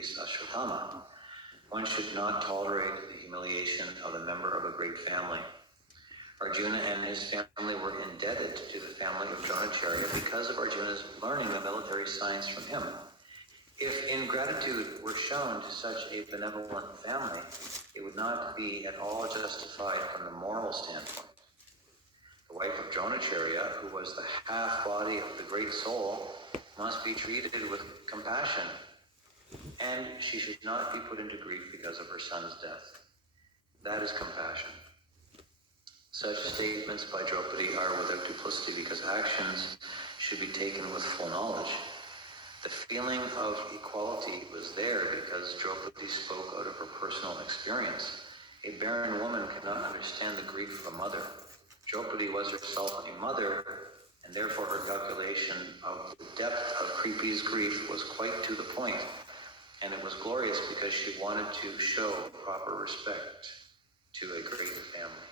released Ashwatthama. One should not tolerate the humiliation of a member of a great family. Arjuna and his family were indebted to the family of Dronacharya because of Arjuna's learning the military science from him. If ingratitude were shown to such a benevolent family, it would not be at all justified from the moral standpoint. The wife of Dronacharya, who was the half-body of the great soul, must be treated with compassion, and she should not be put into grief because of her son's death. That is compassion. Such statements by Draupadi are without duplicity because actions should be taken with full knowledge. The feeling of equality was there because Draupadi spoke out of her personal experience. A barren woman cannot understand the grief of a mother. Draupadi was herself a mother, and therefore her calculation of the depth of Kripi's grief was quite to the point, and it was glorious because she wanted to show proper respect to a great family.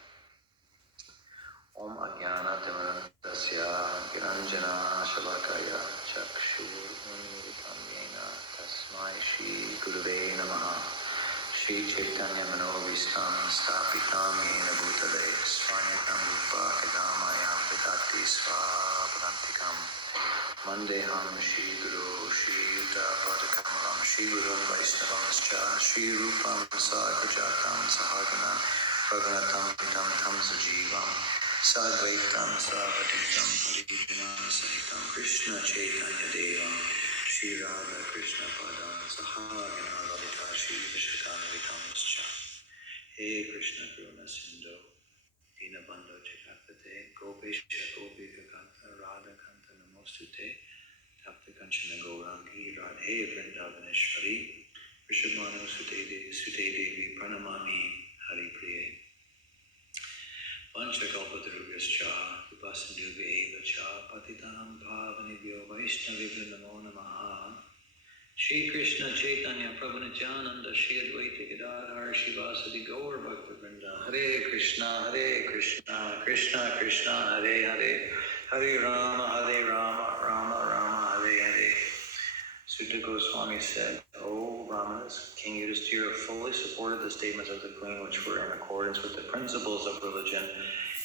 Om Ajnana Timirandasya Giranjana Shalakaya Chakshurunmilitam Yena Tasmai Shri Gurave Namaha Shri Chaitanya Manovistam Stapitam Yena Bhutale Swanyakam Rupa Kadamayam Vidati Svapadantikam Mandeham Shri Guru Shri Yuta Padakamalam Shri Gurun Vaishnavamscha Shri Rupam Sagrajatam Sahagana Bhagavatam Tam Tam Sajivam Sadvaitam Savaditam Parijanam Sahitam Krishna Chaitanya Devam Shri Radha Krishna Padam Sahagana Lalita Shri Vishakanavitamscha He Krishna Karuna Sindhu Dinabandho Chakapate Gopesha Gopika Kanta Radha Kanta Namostute Tapta Kanchana Gaurangi Radhe Vrindavaneshwari Vishabhanu Sute Devi Pranamami Hari Priye Panchakalpatarubhyascha Vipasandubhya cha Patitanam Bhavanibhyo Vaishnavibhyo Namo Namaha Shri Krishna Chaitanya Prabhu Nityananda Shri Advaita Gadadhar Shivasadi Gaur Bhakta Vrinda Hare Krishna Krishna Krishna Hare Hare Hare Rama Rama Rama Hare Hare. Sutta Goswami said, O Brahmanas, King Yudhisthira fully supported the statements of the Queen which were in accordance with the principles of religion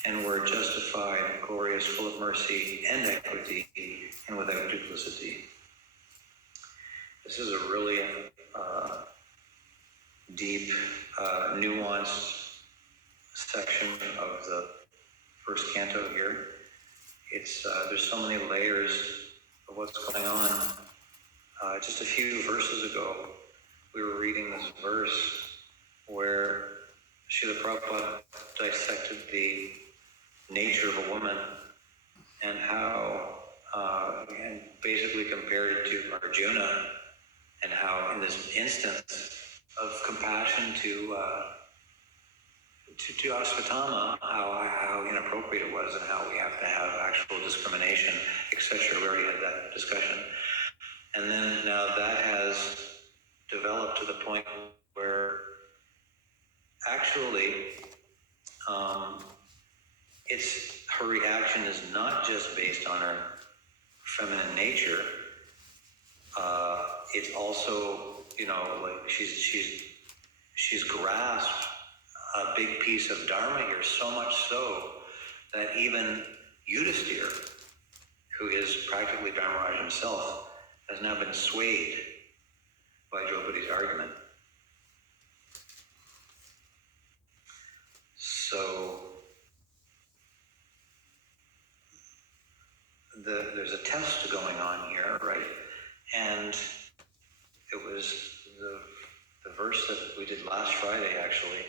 and were justified, glorious, full of mercy and equity, and without duplicity. This is a really deep, nuanced section of the first canto here. It's there's so many layers of what's going on. Just a few verses ago, we were reading this verse where Srila Prabhupada dissected the nature of a woman and how, and basically compared it to Arjuna, and how in this instance of compassion to Ashwatthama, how inappropriate it was and how we have to have actual discrimination, etc. We already had that discussion. And then now that has developed to the point where actually her reaction is not just based on her feminine nature. It's also, like she's grasped a big piece of dharma here, so much so that even Yudhisthira, who is practically Dharmaraj himself, has now been swayed by Draupadi's argument. So there's a test going on here, right? And it was the verse that we did last Friday, actually.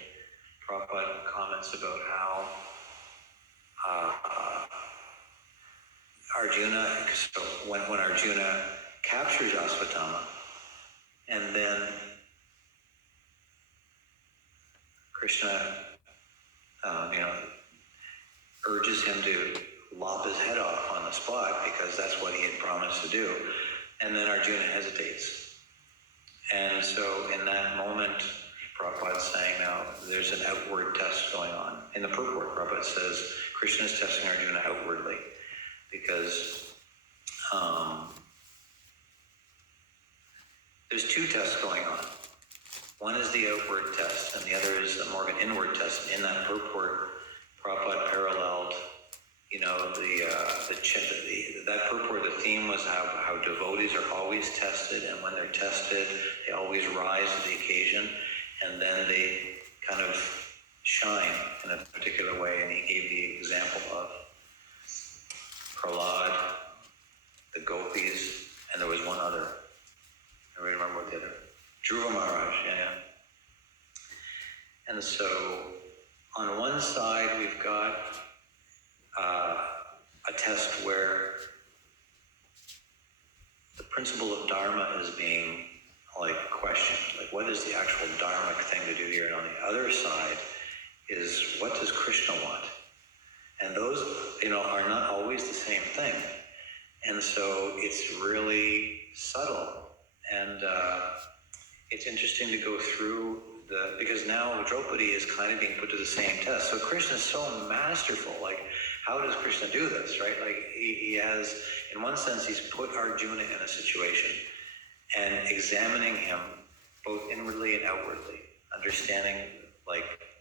Prabhupada comments about how Arjuna, so when Arjuna captures Ashwatthama, and then Krishna, urges him to lop his head off on the spot because that's what he had promised to do. And then Arjuna hesitates. And so in that moment, Prabhupada's saying now there's an outward test going on. In the purport, Prabhupada says Krishna is testing Arjuna outwardly because there's two tests going on. One is the outward test, and the other is more of an inward test. In that purport, Prabhupada paralleled, that purport, the theme was how devotees are always tested, and when they're tested, they always rise to the occasion, and then they kind of shine in a particular way. And he gave the example of Prahlad, the gopis, and there was one other. I don't remember what the other. Dhruva Maharaj, yeah. And so, on one side, we've got a test where the principle of Dharma is being questioned. What is the actual Dharmic thing to do here? And on the other side is, what does Krishna want? And those, are not always the same thing. And so it's really subtle. And it's interesting to go through because now Draupadi is kind of being put to the same test. So Krishna is so masterful. How does Krishna do this, right? He has, in one sense, he's put Arjuna in a situation and examining him both inwardly and outwardly, understanding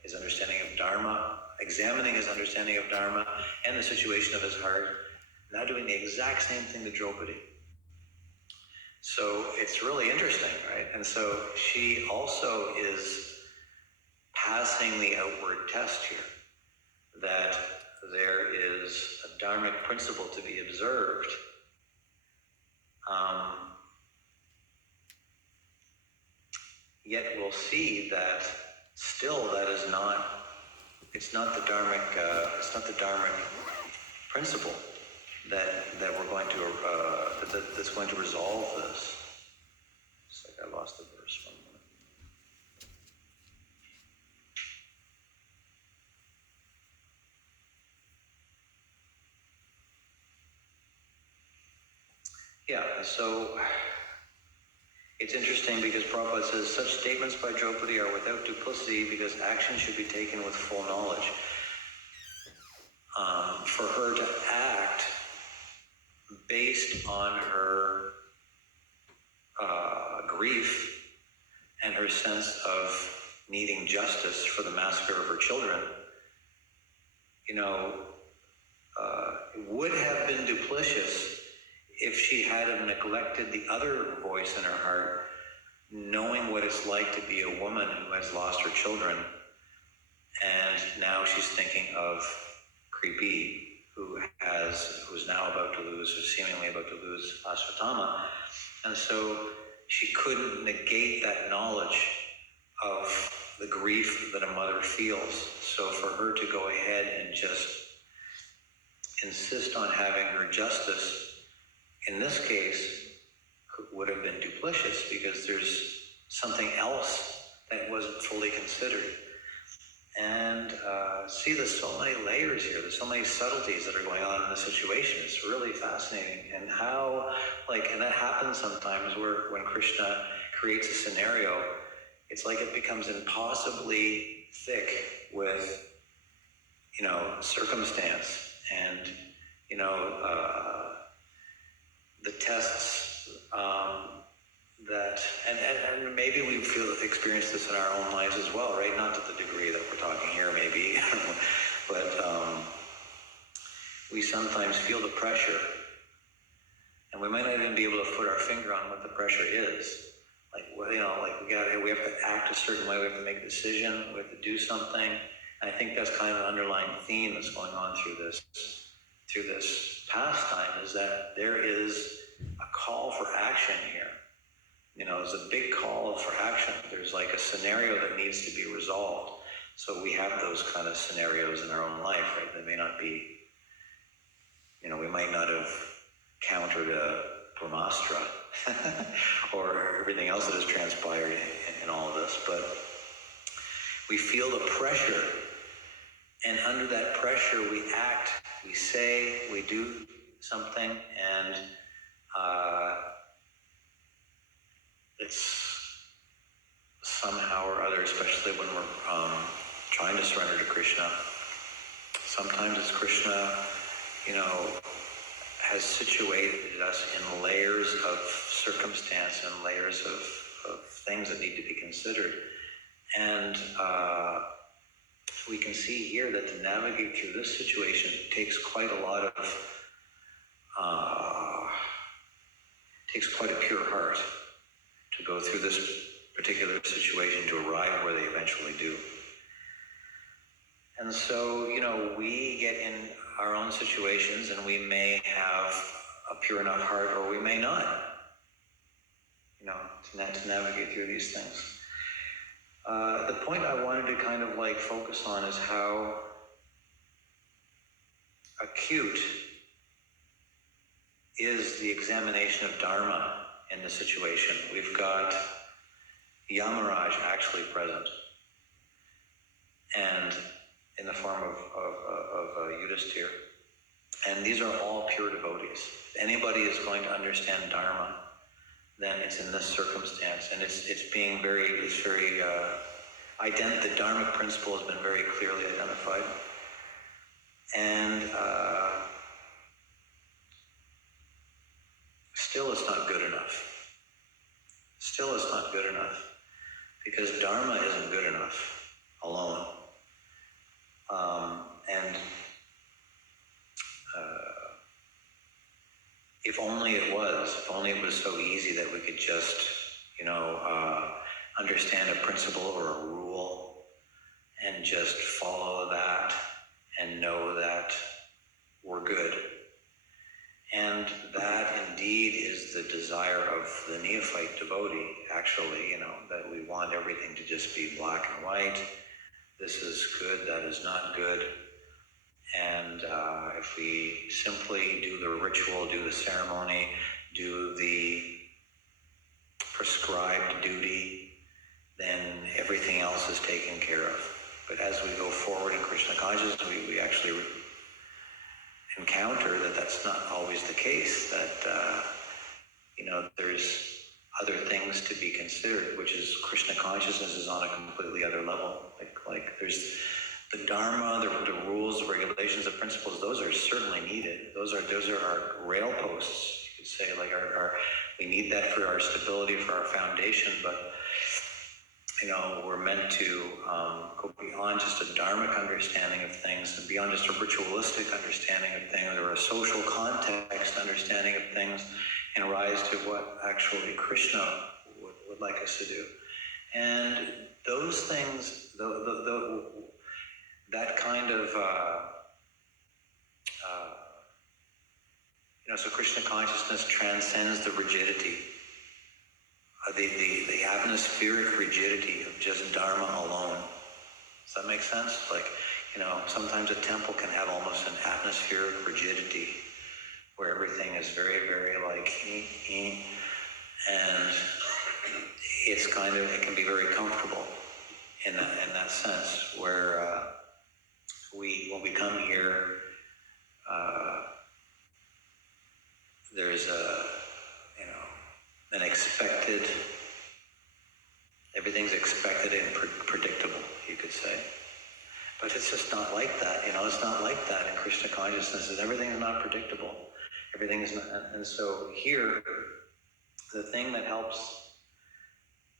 his understanding of Dharma, examining his understanding of Dharma and the situation of his heart, now doing the exact same thing to Draupadi. So it's really interesting, right? And so she also is passing the outward test here, that there is a dharmic principle to be observed. Yet we'll see that still that is not, it's not the dharmic principle that we're going to, that's going to resolve this. It's like I lost the verse 1 minute. Yeah, so it's interesting because Prabhupada says, such statements by Draupadi are without duplicity because action should be taken with full knowledge. For her to act based on her grief and her sense of needing justice for the massacre of her children, would have been duplicitous if she had have neglected the other voice in her heart, knowing what it's like to be a woman who has lost her children, and now she's thinking of Kripi, who's now about to lose, or seemingly about to lose Ashwatthama. And so she couldn't negate that knowledge of the grief that a mother feels. So for her to go ahead and just insist on having her justice, in this case, would have been duplicitous because there's something else that wasn't fully considered. And see, there's so many layers here. There's so many subtleties that are going on in the situation. It's really fascinating. And how, and that happens sometimes when Krishna creates a scenario, it's like it becomes impossibly thick with, circumstance and, the tests that, and maybe we experience this in our own lives as well, right? Not to the degree that we're talking here, maybe, but we sometimes feel the pressure, and we might not even be able to put our finger on what the pressure is. We have to act a certain way. We have to make a decision. We have to do something. And I think that's kind of an underlying theme that's going on through this pastime, is that there is a call for action here. There's a big call for action. There's a scenario that needs to be resolved. So we have those kind of scenarios in our own life, right? They may not be, we might not have countered a Brahmastra or everything else that has transpired in all of this, but we feel the pressure, and under that pressure we act, we say, we do something, and it's somehow or other, especially when we're trying to surrender to Krishna. Sometimes it's Krishna, has situated us in layers of circumstance and layers of things that need to be considered. And we can see here that to navigate through this situation takes quite a lot of, takes quite a pure heart to go through this particular situation to arrive where they eventually do. And so, we get in our own situations and we may have a pure enough heart, or we may not, to navigate through these things. The point I wanted to kind of focus on is how acute is the examination of Dharma in the situation. We've got Yamaraj actually present, and in the form of Yudhisthira. And these are all pure devotees. If anybody is going to understand Dharma, then it's in this circumstance, and it's very the Dharmic principle has been very clearly identified. And still it's not good enough. Still it's not good enough, because Dharma isn't good enough alone. If only it was so easy that we could just, understand a principle or a rule and just follow that and know that we're good. And that indeed is the desire of the neophyte devotee, actually, that we want everything to just be black and white. This is good, that is not good. And if we simply do the ritual, do the ceremony, do the prescribed duty, then everything else is taken care of. But as we go forward in Krishna consciousness, we actually encounter that that's not always the case, that there's other things to be considered, which is Krishna consciousness is on a completely other level. Like there's the Dharma, the rules, the regulations, the principles, those are certainly needed. Those are our rail posts, you could say, we need that for our stability, for our foundation, but we're meant to go beyond just a dharmic understanding of things and beyond just a ritualistic understanding of things or a social context understanding of things, and rise to what actually Krishna would like us to do. And those things, that kind of, so Krishna consciousness transcends the rigidity, the atmospheric rigidity of just Dharma alone. Does that make sense? Sometimes a temple can have almost an atmospheric rigidity where everything is very, very and it can be very comfortable in that sense, where when we come here, there's an expected, everything's expected and predictable, you could say. But it's just not like that, it's not like that in Krishna consciousness. Everything is not predictable. Everything is not, and so here, the thing that helps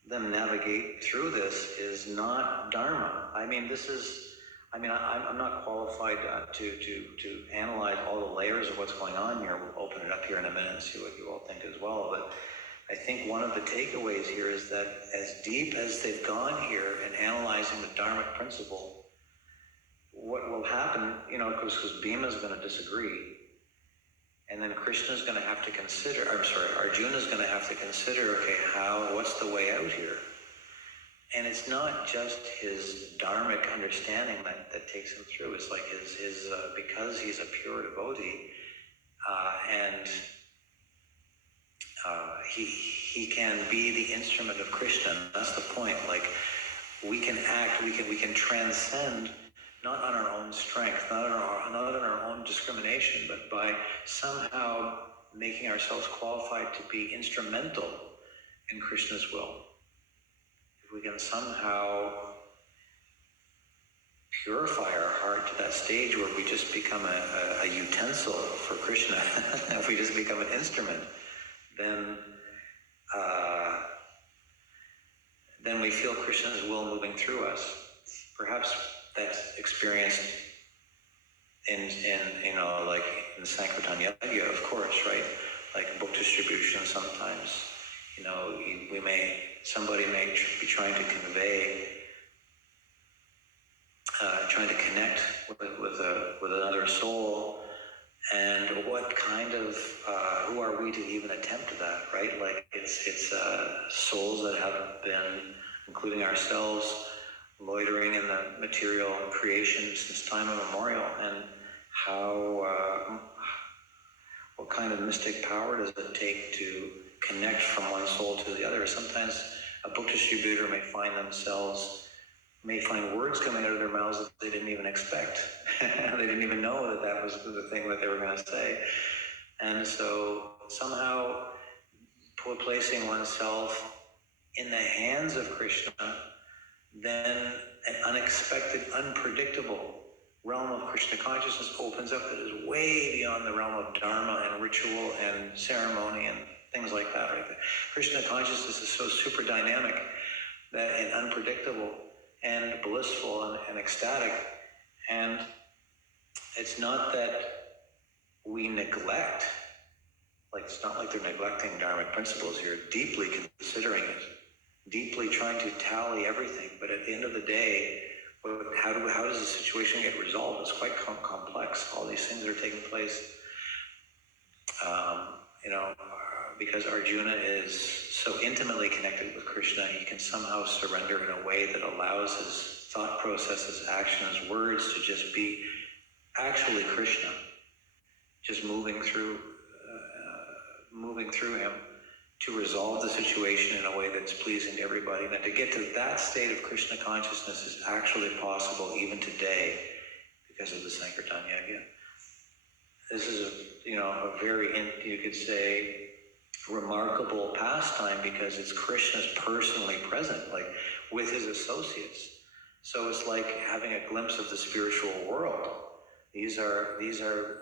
them navigate through this is not Dharma. I'm not qualified to analyze all the layers of what's going on here. We'll open it up here in a minute and see what you all think as well. But I think one of the takeaways here is that as deep as they've gone here in analyzing the Dharmic principle, what will happen, because Bhima's going to disagree, and then Krishna's going to have to consider, Arjuna's going to have to consider, what's the way out here? And it's not just his dharmic understanding that takes him through. It's like his because he's a pure devotee, and he can be the instrument of Krishna. And that's the point. We can act, we can transcend, not on our own strength, not on our own discrimination, but by somehow making ourselves qualified to be instrumental in Krishna's will. If we can somehow purify our heart to that stage where we just become a utensil for Krishna, if we just become an instrument, then then we feel Krishna's will moving through us. Perhaps that's experienced in like in Sankirtan Yajna, of course, right? Like book distribution sometimes, somebody may be trying to convey, trying to connect with another soul, and what kind of, who are we to even attempt that, right? Like it's souls that have been, including ourselves, loitering in the material creation since time immemorial, and what kind of mystic power does it take to connect from one soul to the other? Sometimes a book distributor may find words coming out of their mouths that they didn't even expect. They didn't even know that was the thing that they were going to say. And so somehow placing oneself in the hands of Krishna, then an unexpected, unpredictable realm of Krishna consciousness opens up that is way beyond the realm of dharma and ritual and ceremony and things like that, right? Krishna consciousness is so super dynamic and unpredictable and blissful and ecstatic. And it's not that we neglect, like it's not like they're neglecting dharmic principles here, deeply considering it, deeply trying to tally everything. But at the end of the day, how does the situation get resolved? It's quite complex. All these things are taking place, because Arjuna is so intimately connected with Krishna, he can somehow surrender in a way that allows his thought processes, actions, words to just be actually Krishna, just moving through him to resolve the situation in a way that's pleasing to everybody. And to get to that state of Krishna consciousness is actually possible even today because of the Sankirtan Yajna. This is a very, you could say, remarkable pastime because it's Krishna's personally present, like with his associates. So it's like having a glimpse of the spiritual world. These are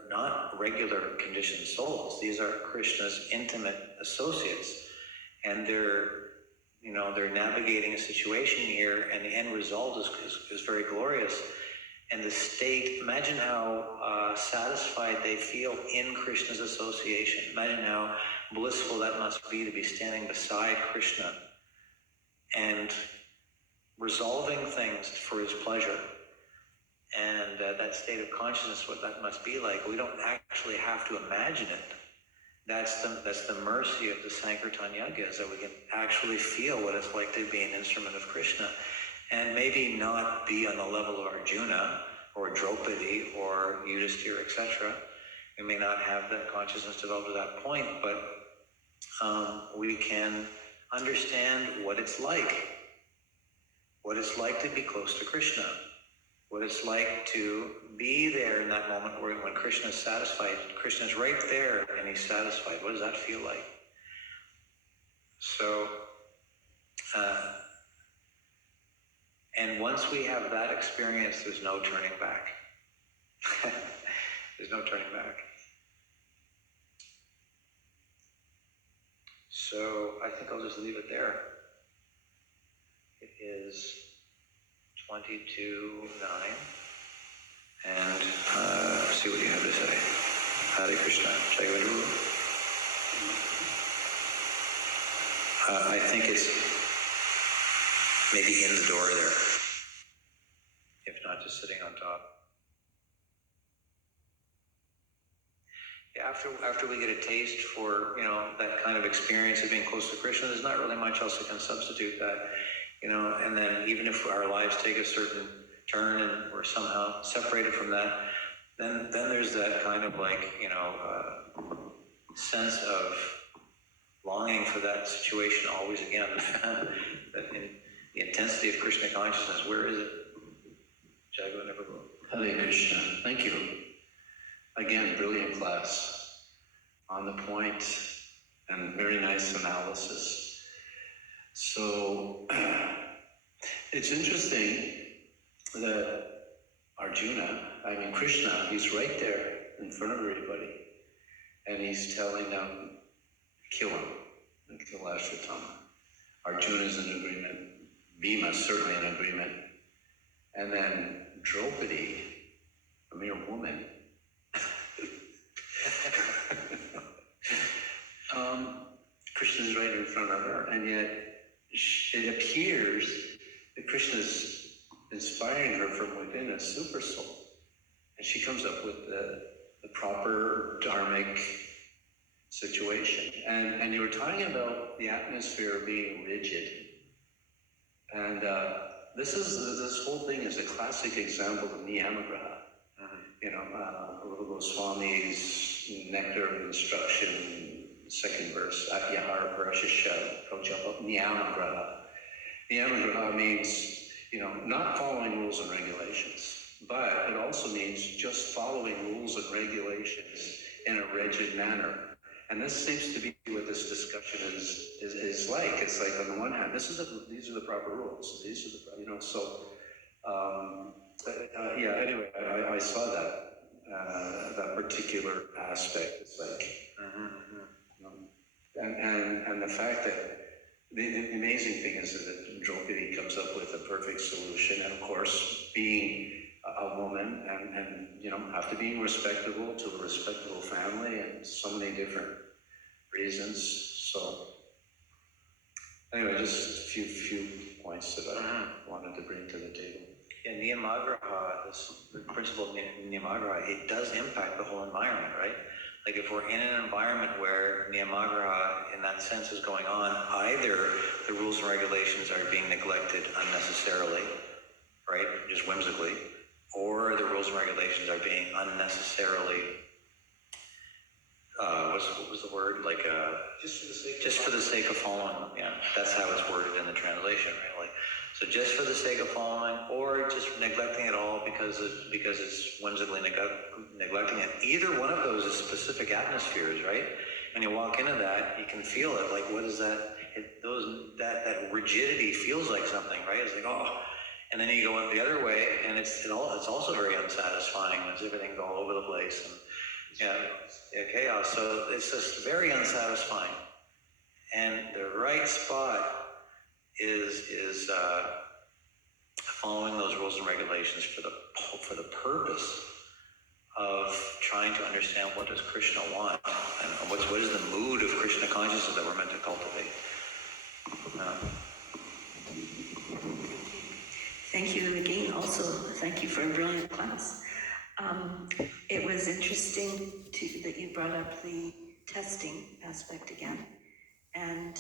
not regular conditioned souls. These are Krishna's intimate associates, and they're navigating a situation here, and the end result is very glorious. And the state, imagine how satisfied they feel in Krishna's association. Imagine how blissful that must be to be standing beside Krishna and resolving things for his pleasure. And that state of consciousness, what that must be like, we don't actually have to imagine it. That's the mercy of the Sankirtan Yajna, is that we can actually feel what it's like to be an instrument of Krishna. And maybe not be on the level of Arjuna or Draupadi or Yudhishthira, etc. We may not have that consciousness developed at that point, but we can understand what it's like to be close to Krishna, what it's like to be there in that moment where when Krishna is satisfied, Krishna's right there and he's satisfied. What does that feel like? So, and once we have that experience, there's no turning back. There's no turning back. So I think I'll just leave it there. It is 22:09, and see what you have to say. Hare Krishna. Jai. I think it's maybe in the door there, if not just sitting on top. Yeah, after we get a taste for that kind of experience of being close to Krishna, there's not really much else that can substitute that. And then even if our lives take a certain turn and we're somehow separated from that, then there's that kind of sense of longing for that situation always again. The intensity of Krishna consciousness, where is it? Jago never go. Hare Krishna. Thank you. Again, brilliant class. On the point and very nice analysis. So, it's interesting that Krishna, he's right there in front of everybody. And he's telling them, kill him, and kill Ashwatthama. Arjuna's in agreement. Bhima, certainly in agreement. And then Draupadi, a mere woman, Krishna's right in front of her, and yet it appears that Krishna's inspiring her from within a super soul. And she comes up with the proper dharmic situation. And you were talking about the atmosphere being rigid. And this whole thing is a classic example of niyamagraha. Rupa Goswami's Nectar of Instruction, second verse, Atyahara Parashasha, Prajapa, Niyamagraha. Niyamagraha means, not following rules and regulations, but it also means just following rules and regulations in a rigid manner. And this seems to be what this discussion is like. It's like, on the one hand, these are the proper rules. These are the, anyway, I saw that particular aspect. It's like, and the fact that the amazing thing is that Draupadi comes up with a perfect solution, and of course, being a woman and have to be respectable to a respectable family and so many different reasons. So anyway, just a few points that I wanted to bring to the table. Yeah, Niyamagraha, the principle of Niyamagraha, it does impact the whole environment, right? Like if we're in an environment where Niyamagraha in that sense is going on, either the rules and regulations are being neglected unnecessarily, right, just whimsically, or the rules and regulations are being unnecessarily, what was the word? Like, just for the sake of following them. Yeah, that's how it's worded in the translation, right? Like, so just for the sake of following, or just neglecting it all because it's whimsically neglecting it. Either one of those is specific atmospheres, right? When you walk into that, you can feel it. Like, what is that? That rigidity feels like something, right? It's like, oh. And then you go the other way, and it's also very unsatisfying when everything's all over the place and chaos. So it's just very unsatisfying. And the right spot is following those rules and regulations for the purpose of trying to understand what does Krishna want and what is the mood of Krishna consciousness that we're meant to cultivate. Thank you, and again, also thank you for a brilliant class. It was interesting that you brought up the testing aspect again, and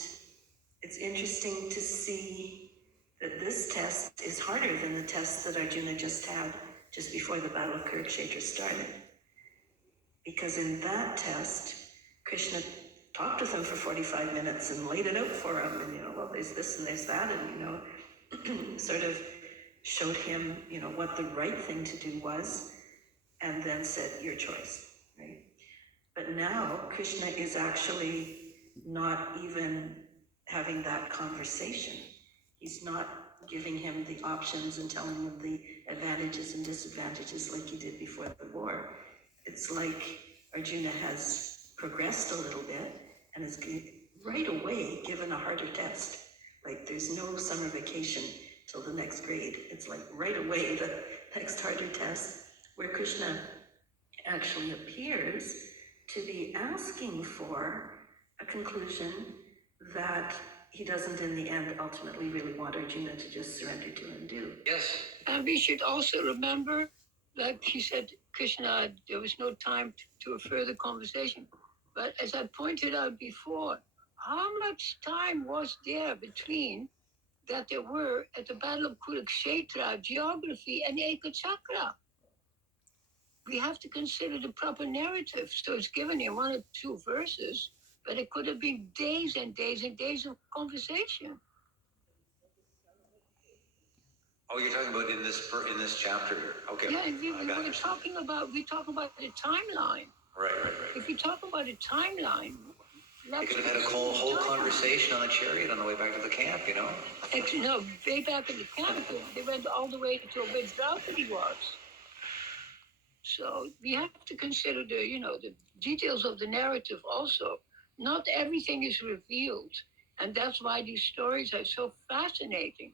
it's interesting to see that this test is harder than the test that Arjuna just had just before the Battle of Kurukshetra started. Because in that test, Krishna talked with him for 45 minutes and laid it out for him, and well, there's this and there's that, and sort of showed him, what the right thing to do was, and then said, your choice, right? But now Krishna is actually not even having that conversation. He's not giving him the options and telling him the advantages and disadvantages like he did before the war. It's like Arjuna has progressed a little bit and is right away given a harder test. Like there's no summer vacation till the next grade. It's like right away the next harder test, where Krishna actually appears to be asking for a conclusion that he doesn't in the end ultimately really want Arjuna to just surrender to and do. Yes. And we should also remember, like he said, Krishna, there was no time to a further conversation. But as I pointed out before, how much time was there between that there were at the Battle of Kurukshetra, geography and Ekachakra? We have to consider the proper narrative. So it's given in 1 or 2 verses, but it could have been days and days and days of conversation. Oh, you're talking about in this chapter. Okay. Yeah, we're talking about the timeline. Right. If we talk about a timeline, They could have had a whole conversation on the chariot on the way back to the camp, No, way back in the camp, they went all the way to where Draupadi was. So we have to consider the details of the narrative also. Not everything is revealed, and that's why these stories are so fascinating.